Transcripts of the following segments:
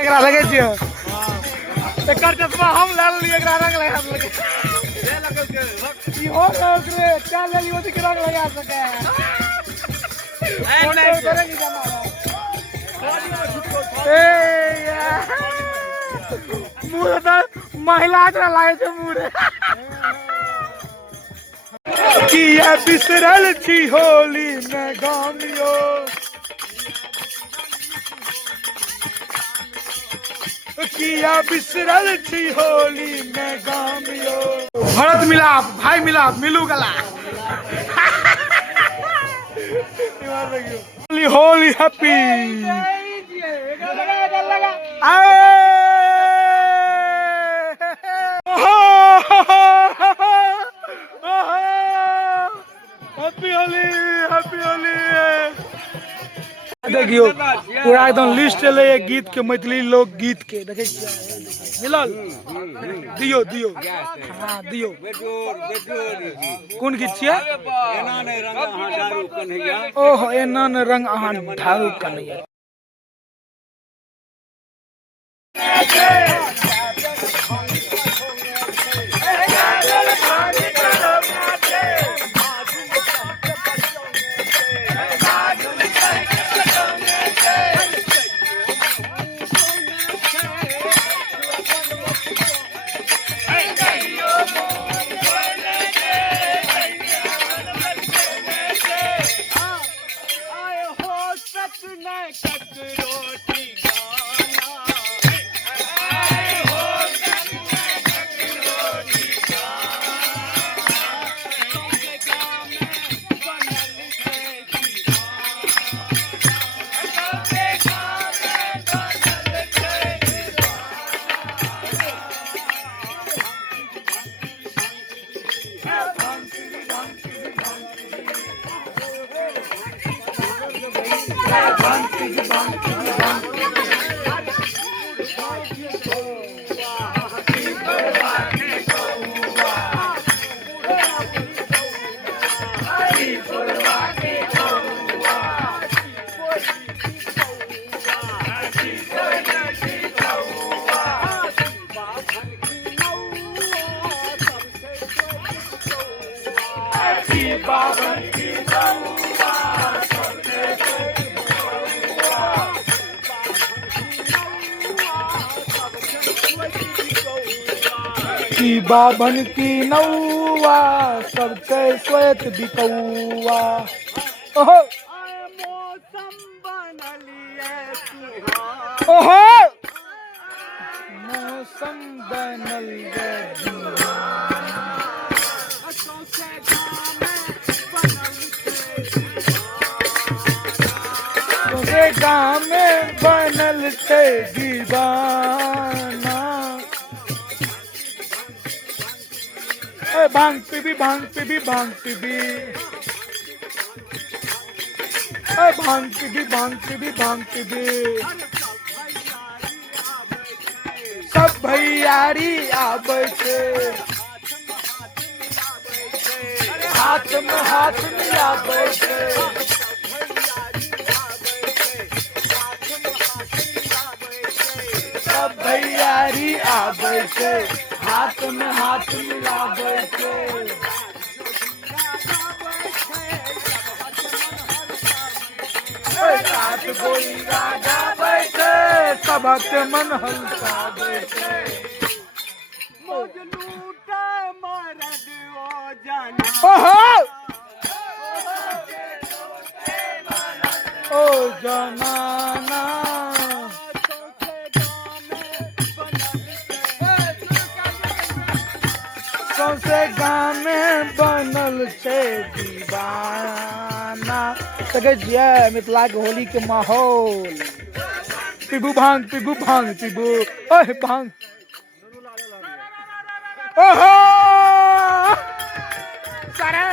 एकरा लगे छियो एकर चश्मा हम ले लिए एकरा रंग लगा लगे ले लगल के इहो रे क्या ले लियो कि रंग लगा सके नहीं करेंगे जमा ए यार मुंह तो महिला जरा लागे छे मुंह किया बिसरल छी होली में गामियो किया बिसरल छी होली में गामियो भरत मिलाप भाई मिलाप मिलू गला होली होली हैप्पी हैप्पी होली देखियो पूरा एकदम लिस्ट ले गीत के मैथिली लोक गीत के देखे मिलल दियो दियो हाँ दियो कौन गीत छियै ओह एना न रंग अहाँ ढारू कन्हैया की बाभन की नौआ सबके श्वेत बिकौआ ओहो ओहो मौसम बनल गाँव में बनल थे दीवाना भांग पीबी भांग पीबी भांग पीबी भांग पीबी भांग पीबी भांग पीबी सब भैयारी आबै छे हाथ मिलाबै छे सब भैयारी आबै छे हाथ मिलाबै छे रात गोई राजा बैठे सबक मन हल्काबै छे मौज लूटे मरद ओ जाना ओ जमाना सौंसे गाँव में बनल छे दीवाना देखे छियै मिथिला के होली के माहौल पीबू भांग पीबू ओह भांग ओहो सारा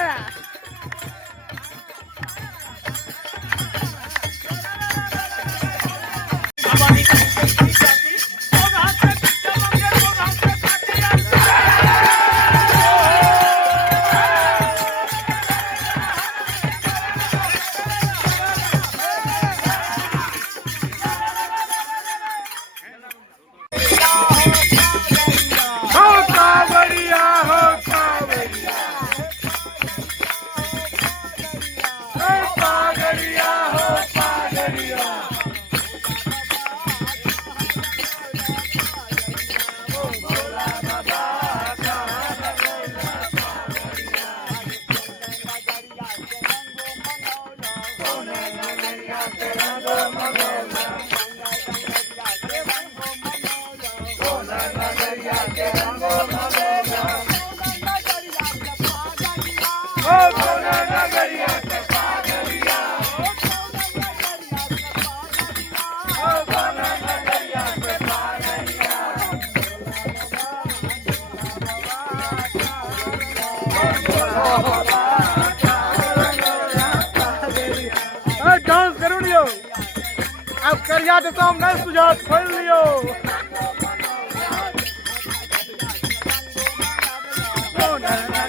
करिया तो हम नहीं सुझात खोल लियो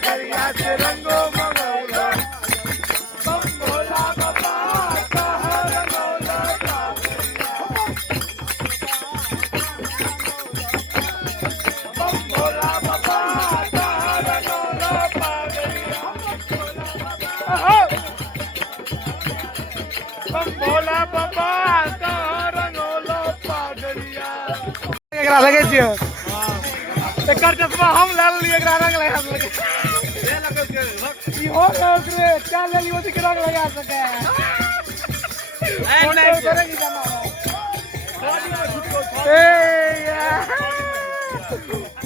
करिया से रंगो मंगौला बम भोला बाबा कहाँ रंगौला बम भोला बाबा कहाँ रंगौला बम भोला बाबा कहाँ रंगौला पागलिया एकरा लगे छियै एकर चश्मा हम ले लिए एकरा रंग लगा लगे ले लगे ई हो रे क्या ले लियो कि रंग लगा सके नहीं करेगी जाना ए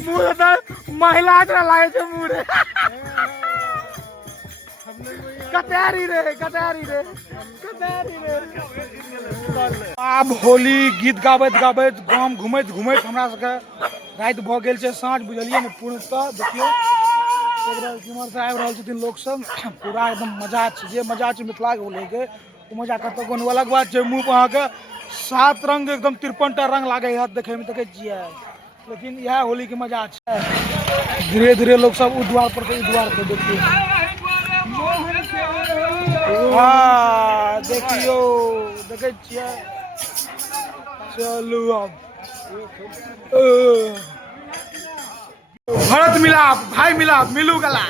मुंह तो महिला तरह लागे छै मुंह रे कतारी रे आब होली गीत गाबैत गाबैत गाम घुमैत घुमैत हमरा सबके रात भ गेल छै साँझ बुझलिए ने पूर्णतः देखियो इम्हर से आबि रहल छथिन लोक सब पूरा एकदम मजा छै जे मजा छै मिथिला के होली के ओ मजा कतौ कोनो अलग बात छै मुंह पर अहाँके 7 रंग एकदम 53 टा रंग लागे है देखे में देखे छियै लेकिन यह होली के मजा छै धीरे धीरे लोग सब उ द्वार पर देखियो हाँ देखियो देखे छियै चलू अब भरत मिलाप भाई मिलाप मिलू गला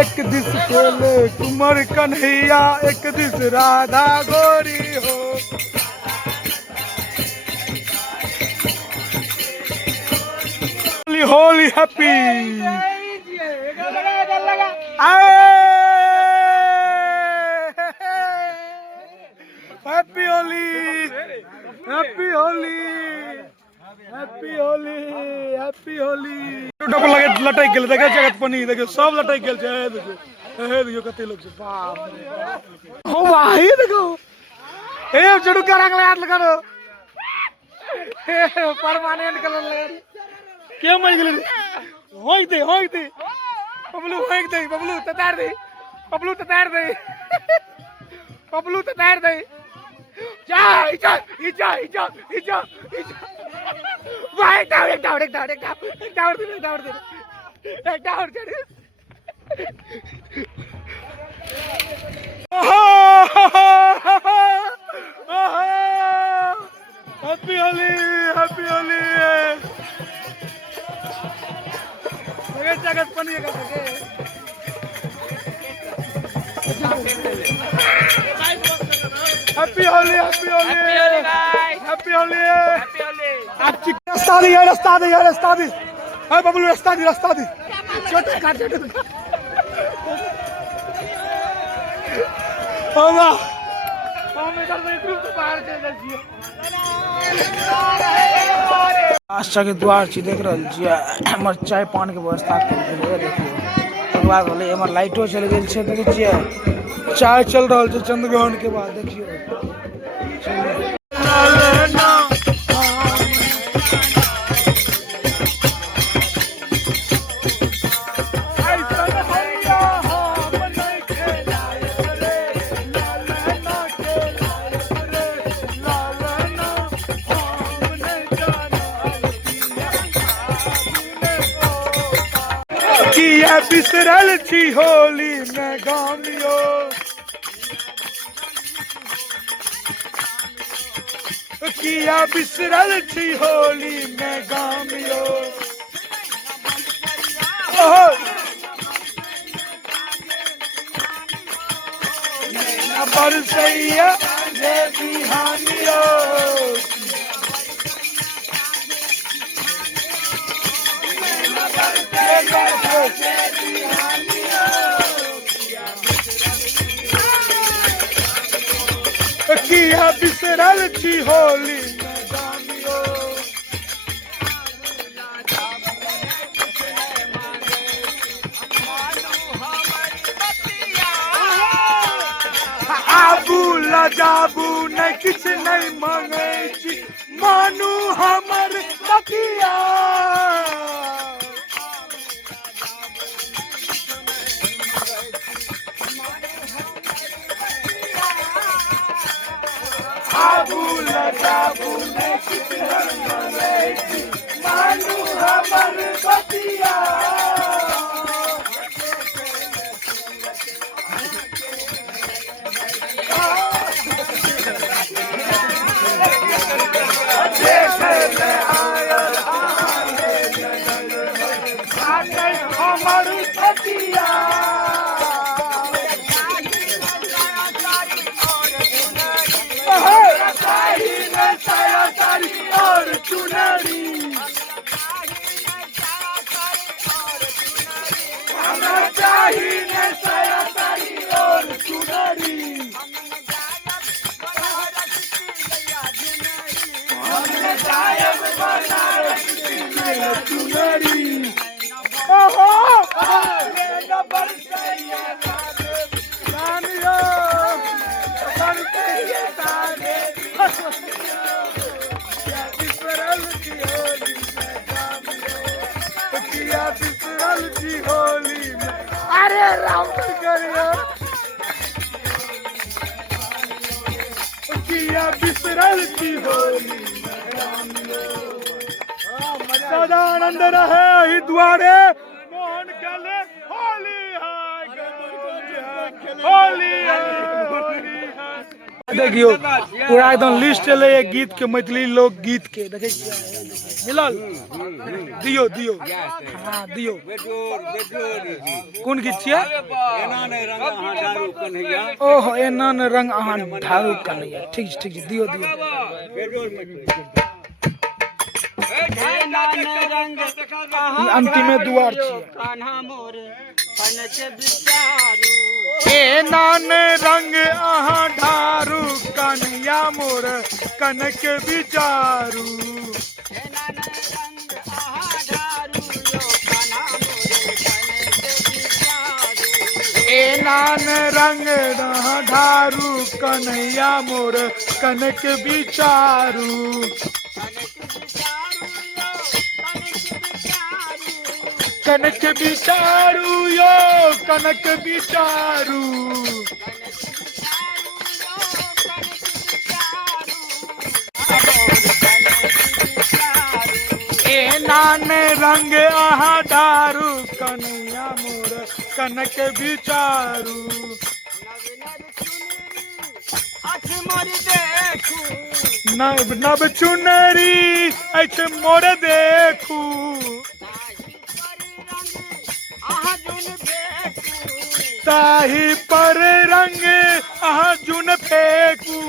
एक दिस खेले कुमार कन्हैया एक दिस राधा गोरी हो Holi happy happy Holi happy Holi happy Holi happy Holi double लगे लटक गेल देखे जगत पनी देखियो सब लटक गेल छै देखियो कते लोग छै बाप रे हो भाई देखो ए जड़ू का रंग लगा लगारो परमानेंट कलर लगा के मर गेल होई दे बबलू ततार दे बबलू ततार दे जा भाई एक डाउट हैप्पी होली जगत पनिए का हैप्पी होली आप रास्ता दे हां बबलू रास्ता दी छोटे काट होगा हम इधर से ग्रुप तो बाहर चल जाइए आशा के द्वार छी देख रहल छियै हमर चाय पान के व्यवस्था कर देले देखियो ओकर बाद होले हमर लाइटो चल गेल छै देखै छियै चाय चल रहल छै चंद्रग्रहण के बाद देखियो किया बिसरल छी होली में गामियो किया बिसरल छी होली में गामियो बरसैया रे बिहानियो किया बिसरल छी होली में गामियो आबू लजाबू नहीं किछ नहीं मांगे छी मानू हमर बतिया आबू लगाबू नहीं कितहर मलेची मानू हमर बतिया हमर बतिया और चुनरी हमें चाहिए साया साड़ी और चुनरी हमने गायब बनारस की चुनरी ओहो ये बरसैया सानियो बरसैया साने होली में अरे राम करियो किया बिसरल की होली सदा आनंद रहे ही द्वारे मोहन खेले होली है होली है देखियो पूरा एकदम लिस्ट ले गीत के मैथिली लोक गीत के देखे मिलल दियो दियो हाँ दियो कोन गीत छियै ओहो एना न रंग अहाँ ढारू कन्हैया ठीक छै दियो दियो अंतिमे दुआर छियै ए नान रंग अहाँ ढारू कन्हैया मोर कनक विचारू ए नान रंग अहाँ ढारू कन्हैया मोर कनक विचारू कनक विचारू यो कनक विचारू ए नान रंग अहाँ ढारू कन्हैया मोर कनक विचारू नव नव चुनरी अछ मोर देखू ताही पर रंग अहाँ जुन फेंकू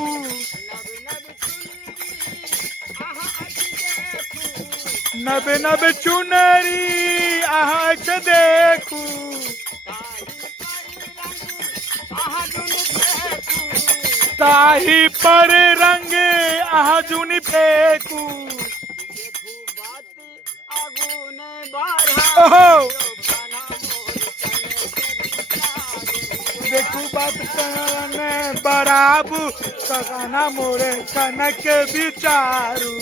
नब नब चुनरी अहाँ देखू ताही पर रंग अहाँ जुन फेंकू ओहो देखू बात कहने बराबू सगाना मोरे कनक विचारू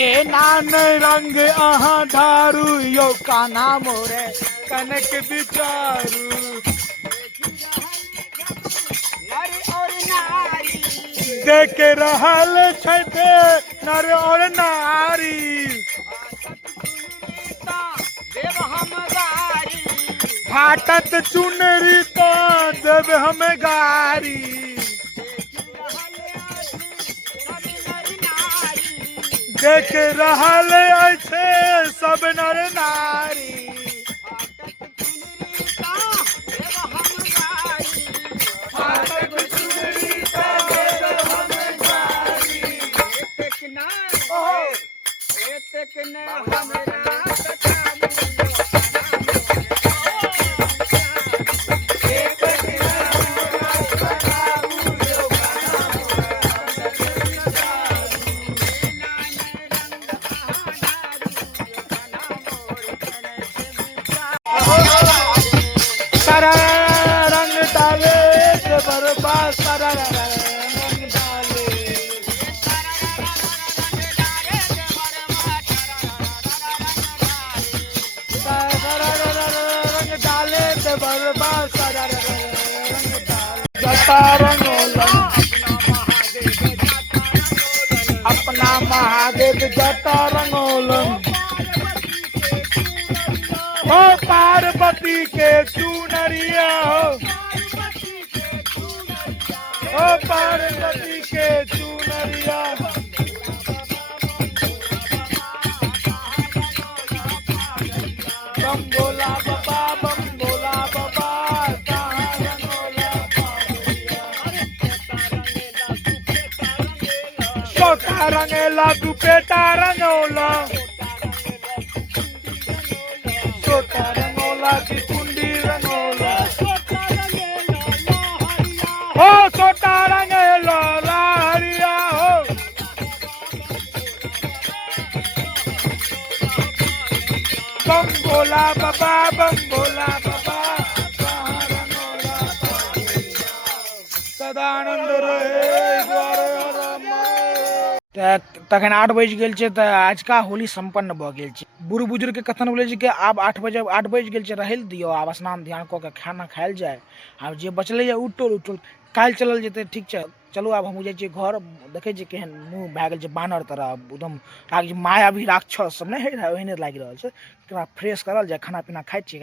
ए नान रंग अहाँ ढारू यो काना मोरे कनक विचारू देख रहल छथे नर और नारी फाटत चुनरी तो देव हम गारी देख रहल ऐसे सब नर नारी जटा रंगोलन, अपना महादेव जटा रंगोलन। ओ पार्वती के चुनरिया हो, ओ पार्वती के चुनरिया। बम बोला बाबा, बम बोला बाबा, कहाँ रंगोला छोटा रंगेला दुपेटा रंगोला, छोटा रंगोला की कुंडी रंगोला। हो छोटा रंगेला लाहरिया हो, बम बोला बाबा, बम बोला बाबा, कहाँ रंगोला सदानंद रहे द्वारे राम। तखन 8 बज गेल छै तऽ आजका होली संपन्न भऽ गेल छै। बूढ़ बुजुर्ग के कथन बोले छै कि आब 8 बज गेल छै, रहै लए दियौ, आब स्नान ध्यान कऽ के खाना खायल जाय, आब जे बचलै उठल काल्हि चलल जेतै। ठीक छै, चलू आब हमहूँ जाइ छियै घर, देखै छियै केहन मुँह भए गेल छै बानर तरह, एकदम माया भी राक्षस सब नहि ओहने लागि रहल छै। फ्रेश करल जाय, खाना पीना खाइ छियै।